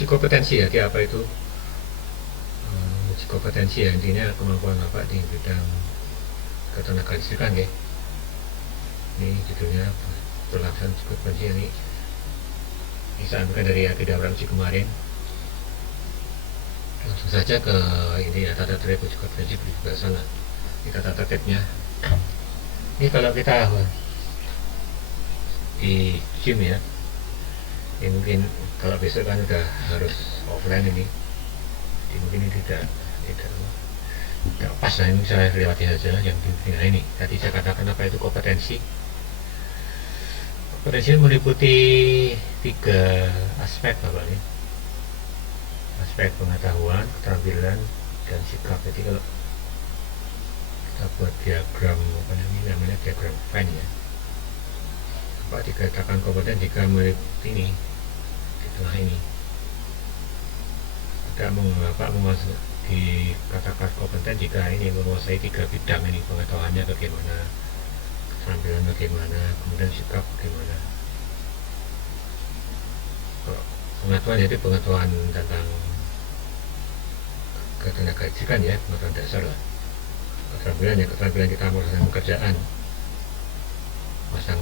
uji kompetensi ya, dia apa itu uji kompetensi ya, intinya kemampuan Bapak di bidang ketenagalistrikan ya. Ini judulnya pelaksanaan uji kompetensi ini disampaikan dari Akidawara uji kemarin. Langsung saja ke ini ya, tata tertib uji kompetensi juga sana. Ini tata tertibnya. Ini kalau kita di gym ya, ini mungkin kalau besok kan udah harus offline ini, jadi mungkin ini tidak pas. Nah ini saya lewati saja yang penting. Nah ini tadi saya katakan apa itu kompetensi. Kompetensi meliputi 3 aspek Bapak ini, aspek pengetahuan, keterampilan, dan sikap. Jadi kalau kita buat diagram apa namanya diagram Venn ya, Bapak dikatakan kompeten jika meliputi ini di tengah ini. Tidak Bapak dikatakan kompeten jika ini menguasai 3 bidang ini, pengetahuannya bagaimana, keterampilan bagaimana, kemudian sikap bagaimana. Pengetahuan jadi pengetahuan tentang ketenagalistrikan ya, pengetahuan dasar lah. Keterampilan ya, keterampilan kita melaksanakan pekerjaan, pasang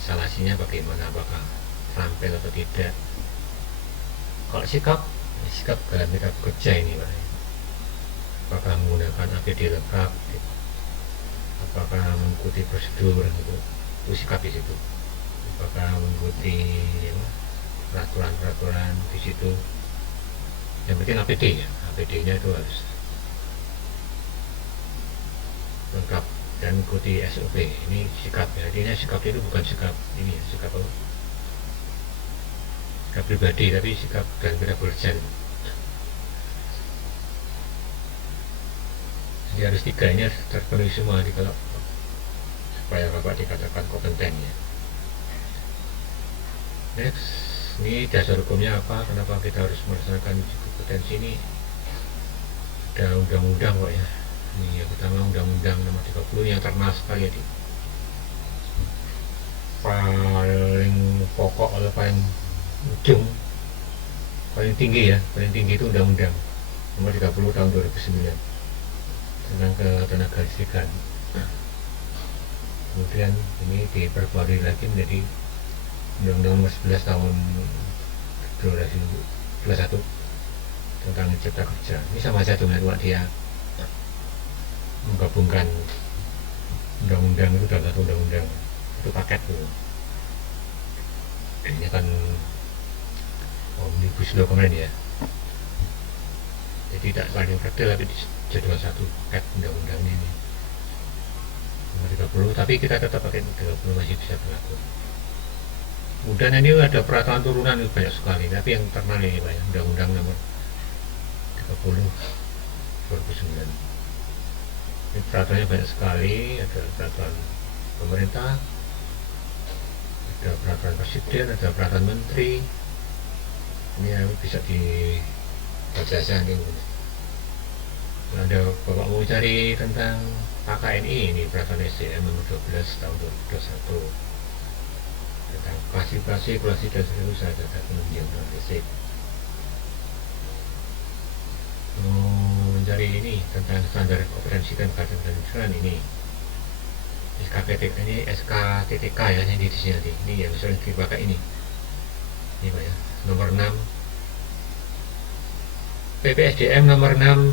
instalasinya bagaimana, apakah terampil atau tidak. Kalau sikap dalam kita bekerja ini Pak, apakah menggunakan APD lengkap, apakah mengikuti prosedur itu sikap di situ, apakah mengikuti peraturan di situ. Yang penting APD-nya itu harus lengkap dan ikuti SOP. Ini sikap ya, artinya sikap itu bukan sikap ini ya, sikap apa? Sikap pribadi, tapi sikap dan kita bekerja. Jadi harus 3 ini terpenuhi semua kalau supaya Bapak dikatakan kompeten ya. Next, ini dasar hukumnya apa, kenapa kita harus melaksanakan uji kompetensi ini. Ada undang-undang kok ya. Ini yang pertama Undang-Undang nomor 30 yang terkenal sekali ya, paling pokok atau paling ujung, paling tinggi itu Undang-Undang nomor 30 tahun 2009 tentang ketenagalistrikan. Kemudian ini diperbarui lagi menjadi Undang-Undang nomor 11 tahun 2021 tentang cipta kerja. Ini sama saja cuma dia menggabungkan undang-undang itu dalam satu undang-undang, itu paket tuh. Ini kan omnibus law kemarin ya, jadi tidak paling detail tapi jadwal satu paket undang-undang ini nomor 30, tapi kita tetap pakai 30 masih bisa berlaku. Kemudian ini ada peraturan turunan itu banyak sekali, tapi yang terkenal ini Pak ya, Undang-Undang nomor 30 2009. Ini peraturannya banyak sekali, ada peraturan pemerintah, ada peraturan presiden, ada peraturan menteri. Ini bisa dibaca saja nih. Ada Bapak mau cari tentang KKNI, ini peraturan SDM nomor 12 tahun 2021 tentang klasifikasi dan usaha data penunjang dan listrik. Mencari ini tentang standar kompetensi dan ketenagalistrikan ini SKTTK ya, yang di sini nanti. Ini yang sering dipakai ini Pak ya, nomor 6 PPSDM nomor 6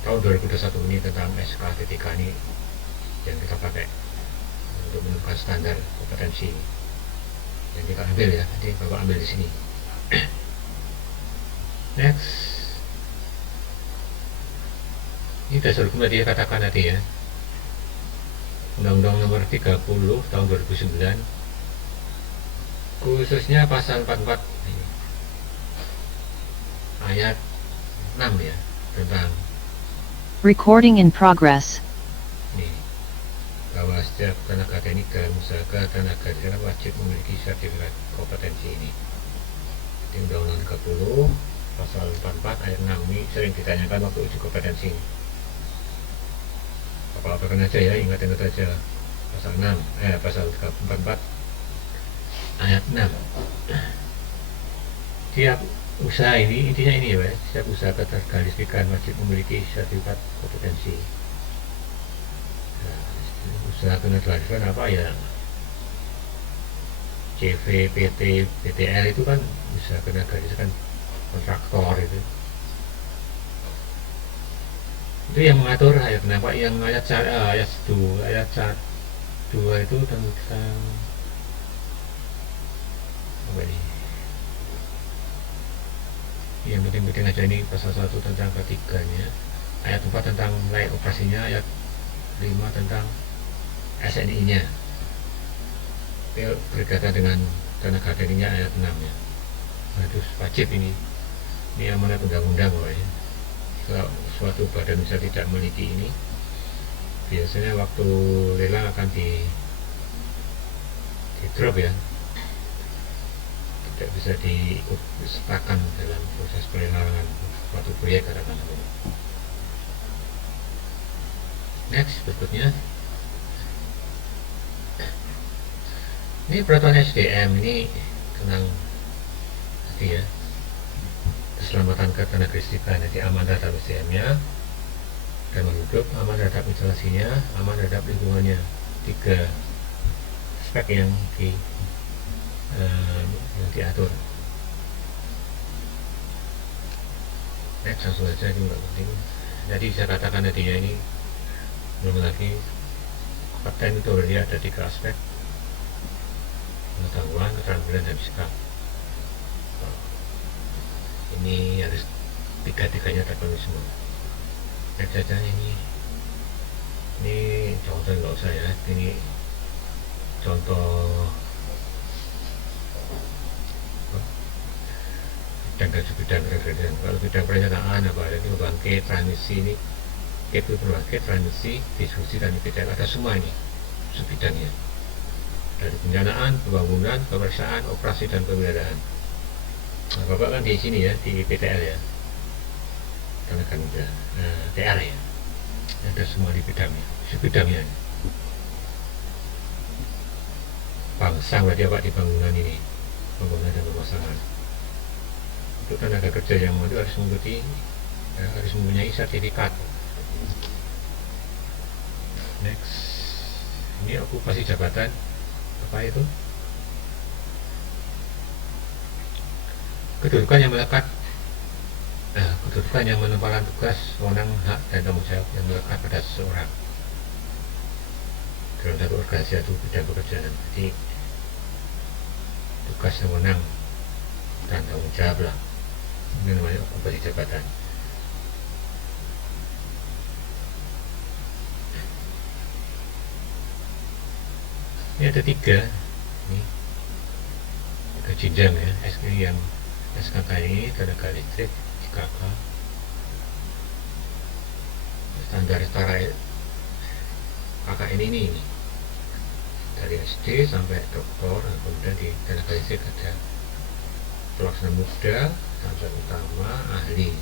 tahun 2021 ini tentang SKTTK ini yang kita pakai untuk menentukan standar kompetensi yang kita ambil ya. Nanti Bapak ambil di sini. Next, ini dasar hukum tadi katakan tadi ya, Undang-Undang nomor 30 tahun 2009, khususnya pasal 44 ini, ayat 6 ya, tentang recording in progress. Ini, bahwa setiap tenaga teknik dan usaha ketenagalistrikan wajib memiliki sertifikat kompetensi ini. Di Undang-Undang 30 pasal 44 ayat 6 ini sering ditanyakan waktu uji kompetensi ini. Apa-apakan aja ya, ingat-ingat aja pasal 6 pasal 44 ayat 6. Tiap usaha ini intinya ini ya, setiap usaha ketergalistikan wajib memiliki sertifikat kompetensi. Nah, usaha ketergalistikan apa ya, CV, PT, PTL itu kan usaha ketergalistikan kontraktor itu yang mengatur ayat kenapa yang ayat 2 itu tentang apa ini, yang penting-penting aja ini pasal 1 tentang ketiganya, ayat 4 tentang layak operasinya, ayat 5 tentang SNI nya berkaitan dengan tenaga kerjanya, ayat 6 ya. Nah, itu wajib ini amanat undang-undang ya. Kalau suatu badan usaha tidak memiliki ini, biasanya waktu lelang akan di drop ya, tidak bisa disertakan dalam proses pelelangan suatu proyek katakanlah. Next, berikutnya ini peraturan SDM ini tentang tadi ya, keselamatan ketenagalistikan, jadi aman terhadap SDM-nya, dan hidup, aman terhadap instalasinya, aman terhadap lingkungannya. 3 aspek yang diatur. Next, langsung saja, ini nggak penting. Jadi saya katakan tadi ya, ini belum lagi paten itu berarti ada 3 aspek: pengetahuan, keterampilan, dan sikap. Ini harus 3-tiganya terpenuhi semua. Next saja, ini contoh, nggak usah ya, ini contoh bidang kerjaan. Kalau bidang perencanaan apa ada ini pembangkit, transmisi, ini itu pembangkit, transmisi, distribusi, dan PTL, ada semua ini sebidangnya, dari pendanaan, pembangunan, pemeriksaan, operasi, dan pemeliharaan. Nah, Bapak kan di sini ya, di PTL ya, tenaga kerja, TR ya, ada semua di bidangnya, sebidangnya. Pangsang berarti apa di bangunan ini, pembangunan dan pemasangan. Itu tenaga kerja yang itu harus mengikuti, harus mempunyai sertifikat. Next, ini okupasi jabatan apa itu? Kedudukan yang melekat, kedudukan yang menempatkan tugas, wewenang, hak, dan tanggung jawab yang melekat pada seseorang dalam satu organisasi atau bidang pekerjaan. Jadi tugas, wewenang, dan tanggung jawab lah, ini namanya okupasi jabatan. Ini ada 3 ini 3 jenjang ya, yang SKK ini tenaga listrik, IKK, standar setara KKN ini dari SD sampai doktor, dan kemudian di tenaga listrik ada pelaksana muda, sampai utama, ahli.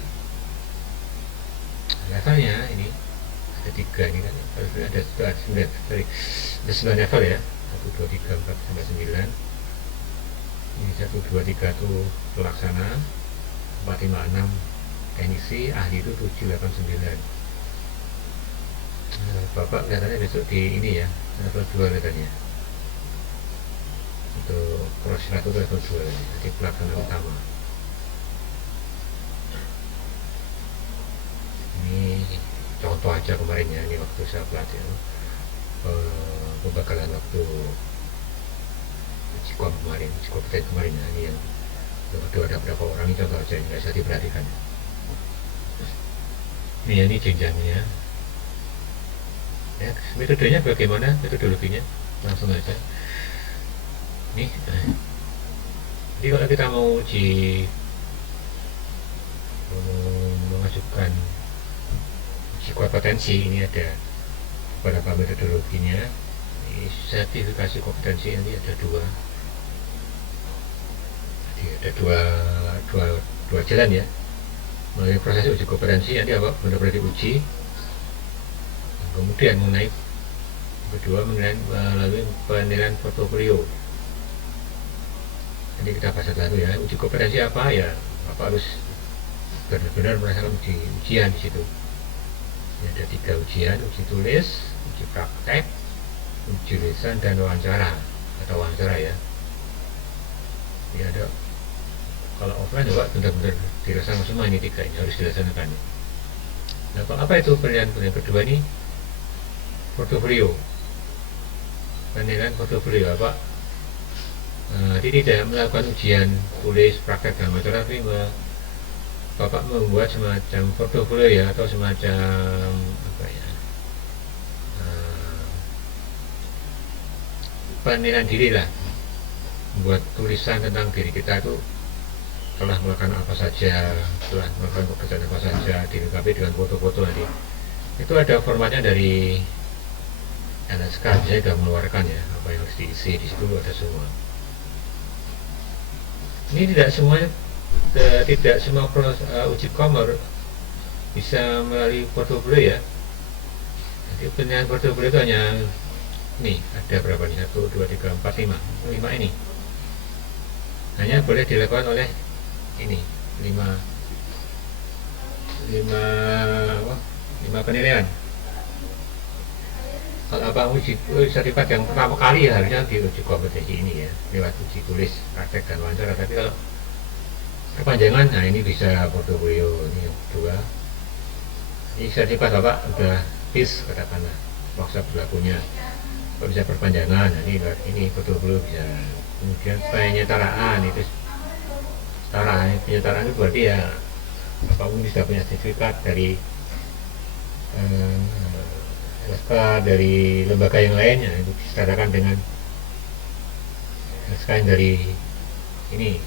Levelnya ini ada 3 ini kan, ada 9 level ya, 1, 2, 3, 4 sampai 9. Ini 1, 2, 3 itu pelaksana, 4, 5, 6 teknisi, ahli itu 7, 8, 9. Bapak kelihatannya besok di ini ya, level 2 katanya, untuk prosilat itu level 2, jadi pelaksana utama. Ini contoh aja kemarin ya, ini waktu saya pelatihan pembekalan waktu uji kompeten kemarin ya, ini yang kedua ada berapa orang, ini contoh aja, nggak usah diperhatikan. Ini jenjangnya. Ya, metodenya bagaimana, metodologinya langsung aja. Nih, jadi kalau kita mau mengajukan uji kompetensi, ini ada beberapa metodologinya. Sertifikasi kompetensi ini ada 2. Jadi ada dua jalan ya. Melalui proses uji kompetensi nanti apa benar-benar diuji. Kemudian mengenai kedua melalui penilaian portofolio. Nanti kita bahas satu ya. Uji kompetensi apa ya? Bapak harus benar-benar merasakan ujian di situ. Ada 3 ujian: uji tulis, uji praktek, uji lisan, dan wawancara atau wawancara ya. Jadi ada, kalau offline juga benar-benar dirasakan semua ini 3 ini harus dilaksanakan. Nah, apa itu penilaian kedua ini? Portofolio. Penilaian portofolio apa? Dia tidak melakukan ujian tulis, praktek, dan wawancara, tapi Bapak membuat semacam portofolio ya, atau semacam apa ya, penilaian diri lah, buat tulisan tentang diri kita itu telah melakukan apa saja, telah melakukan pekerjaan apa saja, dilengkapi dengan foto-foto nanti. Itu ada formatnya dari LSK, saya sudah mengeluarkan ya apa yang harus diisi di situ, ada semua. Ini tidak semuanya, tidak semua uji Kommer bisa melalui portofolio ya. Jadi penilaian portofolio itu hanya nih, ada berapa nih, 1, 2, 3, 4, 5 ini hanya boleh dilakukan oleh ini 5 penilaian. Kalau apa uji sertifikat yang pertama kali ya, harusnya di uji kompetensi ini ya, lewat uji tulis, praktek, dan wawancara. Tapi kalau perpanjangan, nah ini bisa portofolio ini yang kedua. Ini sertifikat Bapak udah bis katakanlah masa berlakunya, kalau bisa perpanjangan, nah ini portofolio bisa. Kemudian penyetaraan itu, penyetaraan itu berarti ya Bapak ini sudah punya sertifikat dari LSK, dari lembaga yang lainnya, itu disetarakan dengan LSK yang dari ini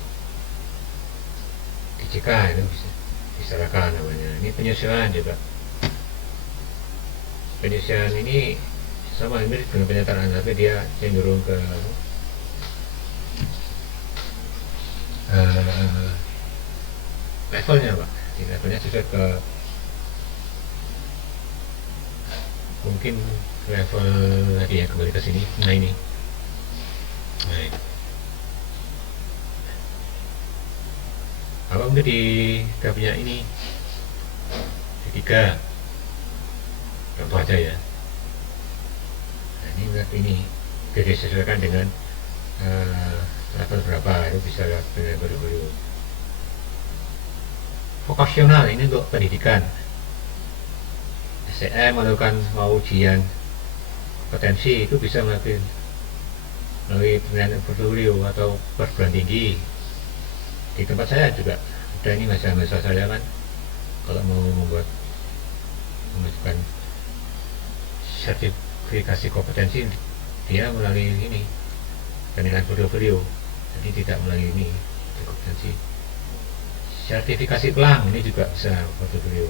DJK, itu bisa diserahkan namanya. Ini penyesuaian juga. Penyesuaian ini sama mirip dengan penyetaraan, tapi dia cenderung ke levelnya Pak. Levelnya sudah ke mungkin level tadi ya, kembali ke sini. Nah ini, apa mungkin kita punya ini ketiga contoh aja ya. Nah, ini berarti ini disesuaikan dengan level berapa, itu bisa dengan baru-baru. Vokasional ini untuk pendidikan. SCM melakukan ujian potensi, itu bisa melalui penilaian portofolio atau perguruan tinggi. Di tempat saya juga ada ini, mahasiswa saya kan kalau mau mengajukan sertifikasi kompetensi, dia melalui ini penilaian portofolio, jadi tidak melalui ini kompetensi. Sertifikasi ulang ini juga bisa portofolio.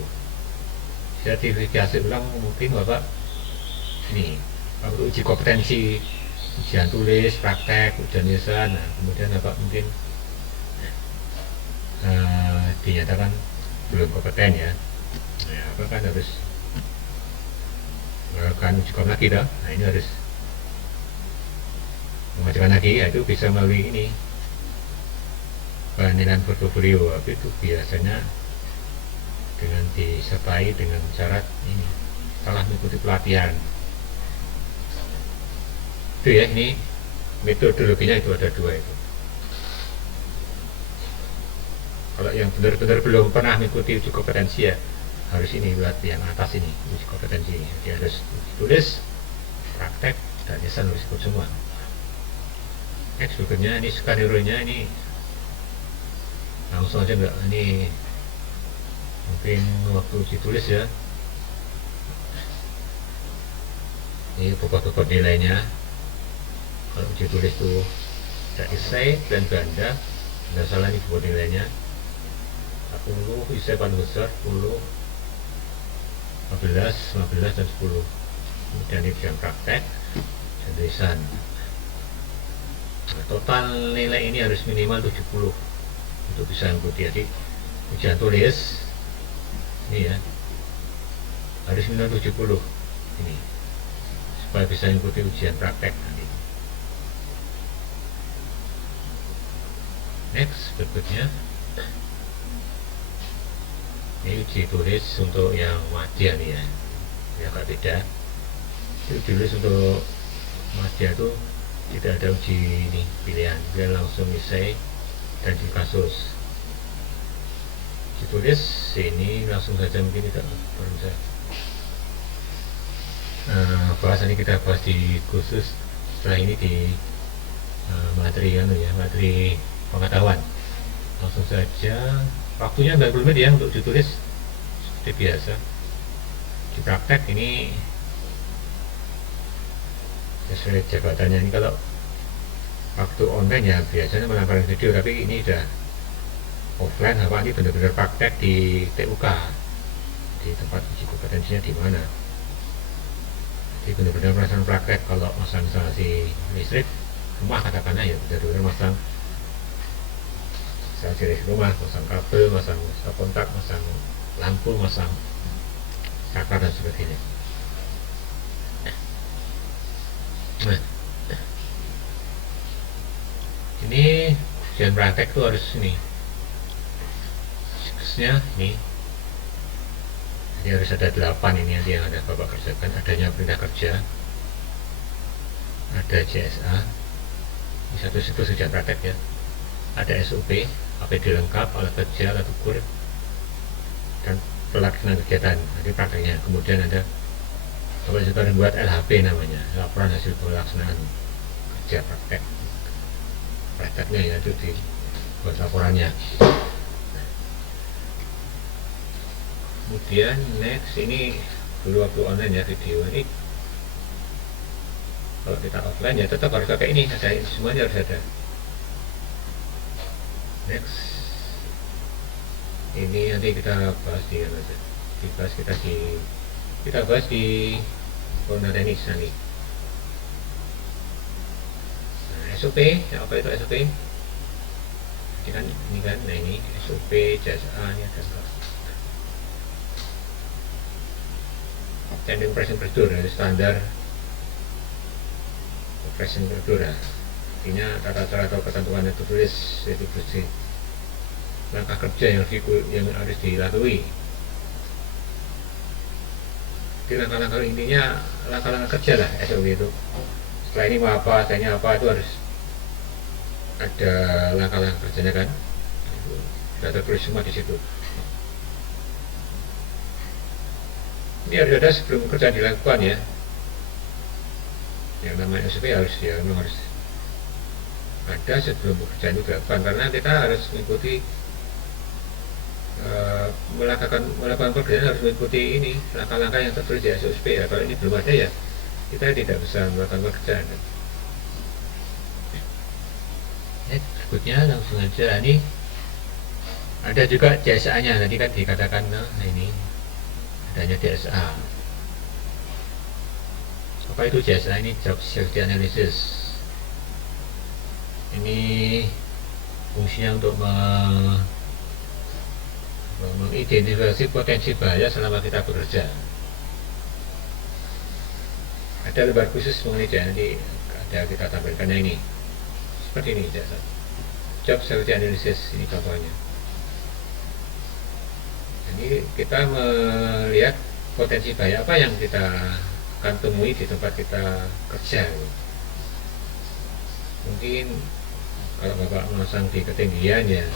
Sertifikasi ulang mungkin Bapak ini waktu uji kompetensi, ujian tulis, praktek, ujian lisan, nah, kemudian Bapak mungkin dinyatakan belum kompeten ya, nah, apa kan harus melakukan uji kom lagi dah. Nah ini harus mengajukan lagi, ya, itu bisa melalui ini penilaian portofolio. Tapi itu biasanya dengan disertai dengan syarat ini telah mengikuti pelatihan. Itu ya, ini metodologinya itu ada 2 itu. Kalau yang benar-benar belum pernah mengikuti uji kompetensi ya harus ini buat yang atas ini, uji kompetensi. Jadi harus tulis, praktek, dan lisan harus ikut semua. Next berikutnya ini skenario-nya, ini langsung aja enggak, ini mungkin waktu uji tulis ya. Ini pokok-pokok nilainya. Kalau uji tulis itu ada esai dan ganda, tidak salah ini pokok nilainya 40, esai paling besar 10, 15, dan 10. Kemudian ini yang praktek dan tulisan. Nah, total nilai ini harus minimal 70 untuk bisa mengikuti. Jadi ujian tulis ini ya harus minimal 70 ini supaya bisa mengikuti ujian praktek nanti. Next berikutnya Ini uji tulis untuk yang madya nih ya, agak beda. Uji tulis untuk madya itu tidak ada uji ini pilihan, dia langsung esai dan di kasus. Uji tulis ini langsung saja, mungkin tidak perlu saya bahas. Nanti kita bahas di khusus setelah ini di materi materi pengetahuan. Langsung saja, waktunya 90 menit ya untuk ditulis seperti biasa. Di praktek ini sesuai jabatannya. Ini kalau waktu online ya biasanya menampilkan video, tapi ini udah offline. Apa ini benar-benar praktek di TUK, di tempat uji kompetensinya di mana. Jadi benar-benar merasakan praktek. Kalau masang instalasi listrik rumah katakanlah ya benar-benar masang instalasi rumah, masang kabel, masang stop kontak, masang lampu, masang saklar dan sebagainya. Nah, ini ujian praktek tuh harus ini siklusnya ini. Jadi harus ada 8 ini nanti yang ada Bapak kerjakan. Adanya perintah kerja, ada CSA, ini satu siklus ujian praktek ya. Ada SOP, APD lengkap, alat kerja, alat ukur, dan pelaksanaan kegiatan. Nanti prakteknya. Kemudian ada Bapak juga membuat LHP namanya, laporan hasil pelaksanaan kerja praktek. Prakteknya ya itu dibuat laporannya. Kemudian next ini dulu waktu online ya video ini. Kalau kita offline ya tetap harus pakai ini, ada semuanya harus ada. Next ini nanti kita bahas di kita bahas di Honda Tenis nanti. Nah, SOP ya, apa itu SOP? Ini kan, nah ini SOP CSA nya ada standing operation procedure, standar operation procedure. Artinya tata cara atau ketentuan yang tertulis, yaitu bersih langkah kerja yang harus dilalui. Jadi langkah-langkah intinya langkah-langkah kerja lah SOP itu. Setelah ini mau apa, setelahnya apa, itu harus ada langkah-langkah kerjanya kan. Sudah tertulis semua di situ. Ini harus ada sebelum kerjaan dilakukan ya. Yang namanya SOP memang harus ada sebelum pekerjaan dilakukan, karena kita harus mengikuti melakukan pekerjaan, harus mengikuti ini langkah-langkah yang tertulis di SOP ya. Kalau ini belum ada ya kita tidak bisa melakukan pekerjaan. Berikutnya langsung aja, ini ada juga CSA nya. Tadi kan dikatakan nah ini adanya DSA. Apa itu DSA? Ini job safety analysis. Ini fungsinya untuk mengidentifikasi potensi bahaya selama kita bekerja. Ada lembar khusus mengenai DSA, nanti ada kita tampilkan ini seperti ini. Job safety analysis ini contohnya. Ini kita melihat potensi bahaya apa yang kita akan temui di tempat kita kerja. Mungkin kalau Bapak memasang di ketinggian ya,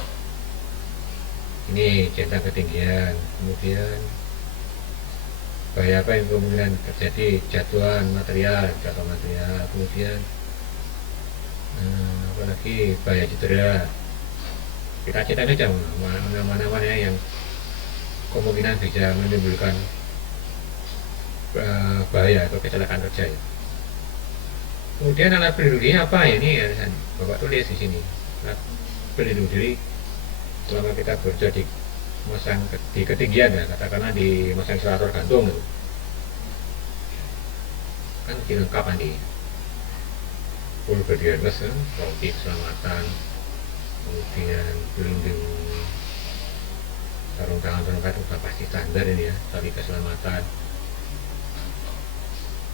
ini centang ketinggian. Kemudian bahaya apa yang kemungkinan terjadi, jatuh material. Kemudian apalagi bahaya cedera. Kita cetak aja mana-mana yang kemungkinan bisa menimbulkan bahaya atau kecelakaan kerja ya. Kemudian alat pelindung diri apa ya, ini Bapak tulis di sini. Alat pelindung diri selama kita bekerja di ketinggian ya, katakanlah di masang ventilator gantung kan dilengkap nanti full body harness kan, rompi keselamatan, kemudian pelindung sarung tangan perangkat sudah pasti standar ini ya, tali keselamatan.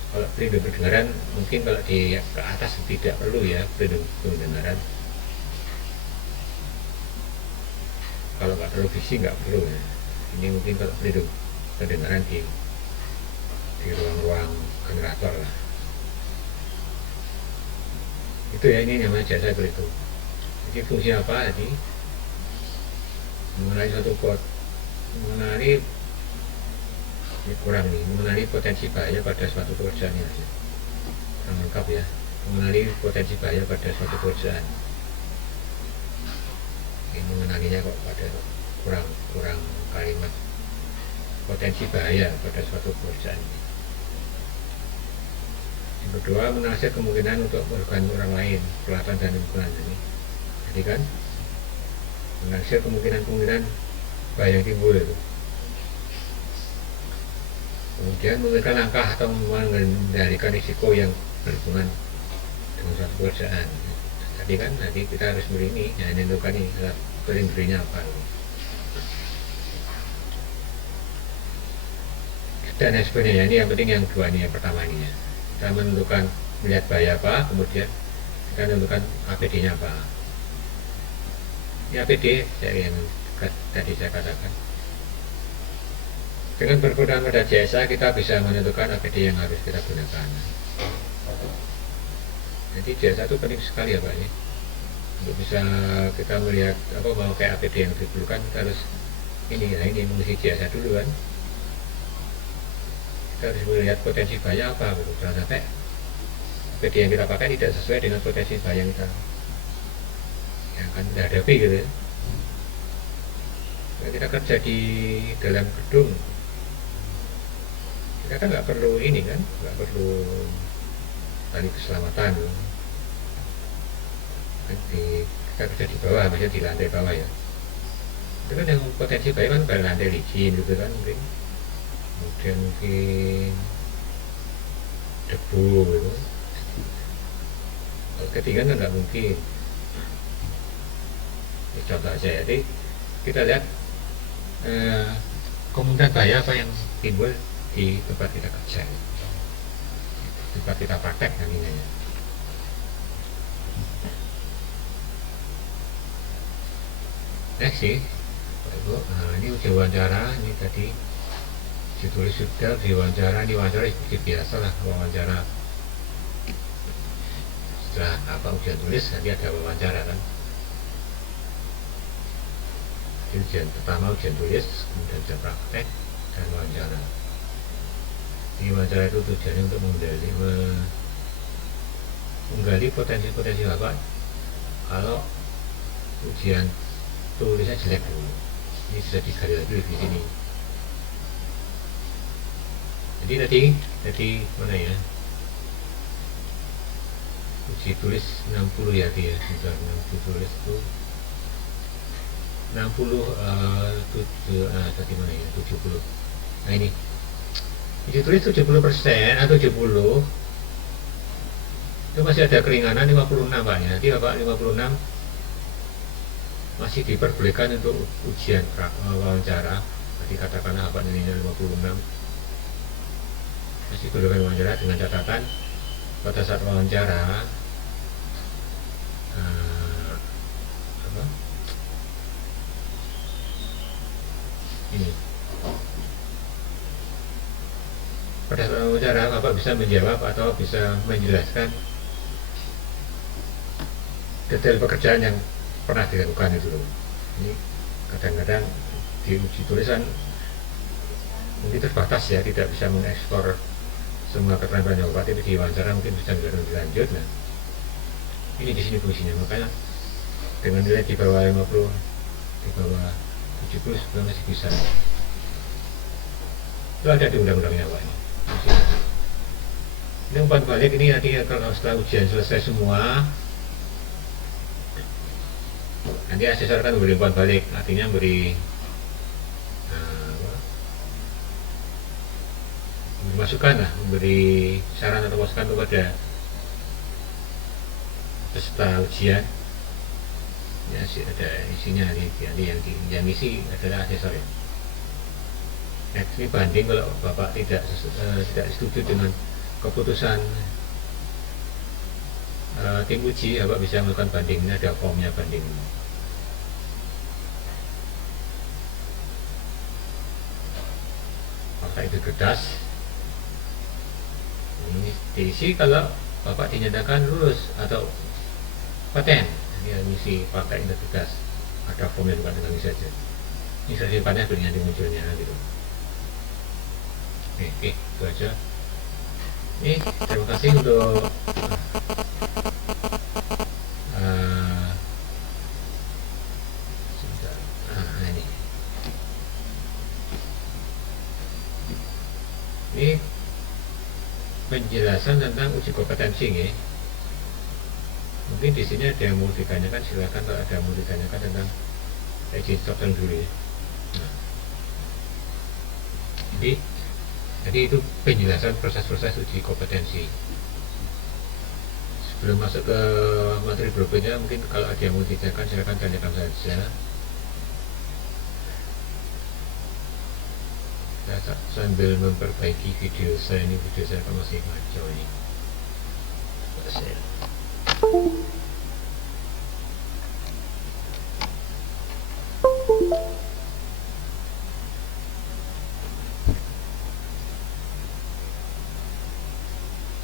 Kalau pelindung pendengaran mungkin kalau di ke atas tidak perlu ya, pelindung pendengaran. Kalau nggak terlalu visi nggak perlu ya. Ini mungkin kalau pelindung kedengaran di ruang-ruang generator lah. Itu ya, ini namanya jasa pelindung. Jadi fungsi apa tadi? Mengenai suatu pot, mengenai ini kurang nih, mengenali potensi bahaya pada suatu pekerjaan ya. Lengkap ya, mengenali potensi bahaya pada suatu pekerjaan. Ini mengenalinya kok pada kurang kalimat potensi bahaya pada suatu pekerjaan. Yang kedua, menasihat kemungkinan untuk merugikan orang lain, peralatan dan lingkungan ini. Jadi kan menasihat kemungkinan bahaya yang timbul itu. Kemudian memberikan langkah atau mengendalikan risiko yang berhubungan dengan suatu pekerjaan. Tadi kan nanti kita harus beri ini, ya menentukan ini berinya apa. Dan sebagainya. Ini yang penting yang dua ini, yang pertama ini ya. Kita menentukan melihat bahaya apa, kemudian kita menentukan APD-nya apa. Ini APD yang tadi saya katakan. Dengan berpegang pada jasa, kita bisa menentukan APD yang harus kita gunakan. Jadi jasa itu penting sekali ya Pak ya. Untuk bisa kita melihat apa mau kayak APD yang diperlukan, kita harus ini mengisi jasa dulu kan. Kita harus melihat potensi bahaya apa gitu. Jangan sampai APD yang kita pakai tidak sesuai dengan potensi bahaya yang akan kita hadapi gitu ya. Nah, kita kerja di dalam gedung, kita kan nggak perlu ini kan, nggak perlu tali keselamatan. Nanti kita kerja di bawah, maksudnya di lantai bawah ya. Itu kan yang potensi bahaya kan pada lantai licin gitu kan mungkin. Kemudian mungkin debu gitu. Kalau ketinggian kan nggak mungkin. Ini contoh aja ya. Jadi kita lihat kemungkinan bahaya apa yang timbul di tempat kita kerja, tempat kita praktek nantinya ya. Next sih, nah, ini uji wawancara, ini tadi ditulis sudah di wawancara, ini wawancara seperti biasa lah wawancara. Setelah ujian tulis nanti ada wawancara kan. Ujian pertama ujian tulis, kemudian ujian praktek dan wawancara. Di wawancara itu tujuannya untuk menggali potensi-potensi Bapak kalau ujian tulisnya jelek dulu. Ini sudah digali lagi di sini. Jadi tadi mana ya? Uji tulis 60 ya dia, sudah 60 tulis itu 60 tadi mana ya? 70. Nah ini uji tulis 70% atau 70 itu masih ada keringanan 56 Pak ya. Nanti Bapak 56 masih diperbolehkan untuk ujian wawancara. Tadi katakanlah apa nilainya 56 masih boleh wawancara dengan catatan pada saat wawancara ini pada saat wawancara Bapak bisa menjawab atau bisa menjelaskan detail pekerjaan yang pernah dilakukan itu loh. Ini kadang-kadang di uji tulisan mungkin terbatas ya, tidak bisa mengeksplor semua keterampilan Bapak, tapi di wawancara mungkin bisa lebih lanjut. Nah, ini di sini fungsinya, makanya dengan nilai di bawah 50, di bawah 70 sebenarnya masih bisa. Itu ada di undang-undangnya Pak. Ini umpan balik ini nanti kalau setelah ujian selesai semua, nanti asesor kan memberi umpan balik, artinya beri masukan lah, memberi saran atau masukan kepada peserta ujian ya, ada isinya yang isi adalah asesor ya. Next, ini banding kalau Bapak tidak setuju dengan keputusan tim uji, Bapak bisa melakukan banding. Ini ada formnya banding. apakah itu kertas ini diisi kalau Bapak dinyatakan lulus atau paten, ya misi pakai identitas, ada form yang bukan dengan ini saja. Ini saya paten dengan munculnya gitu. Oke, itu aja. Terima kasih untuk ini penjelasan tentang uji kompetensi ya. Mungkin di sini ada yang mau ditanyakan, silakan kalau ada yang mau ditanyakan tentang izin stop dulu ya. Nah, jadi itu penjelasan proses-proses uji kompetensi. Sebelum masuk ke materi berikutnya, mungkin kalau ada yang mau ditanyakan, silakan tanyakan saja. Saya sambil memperbaiki video saya, ini video saya kan masih ngaco ini.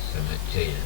Sama aja ya.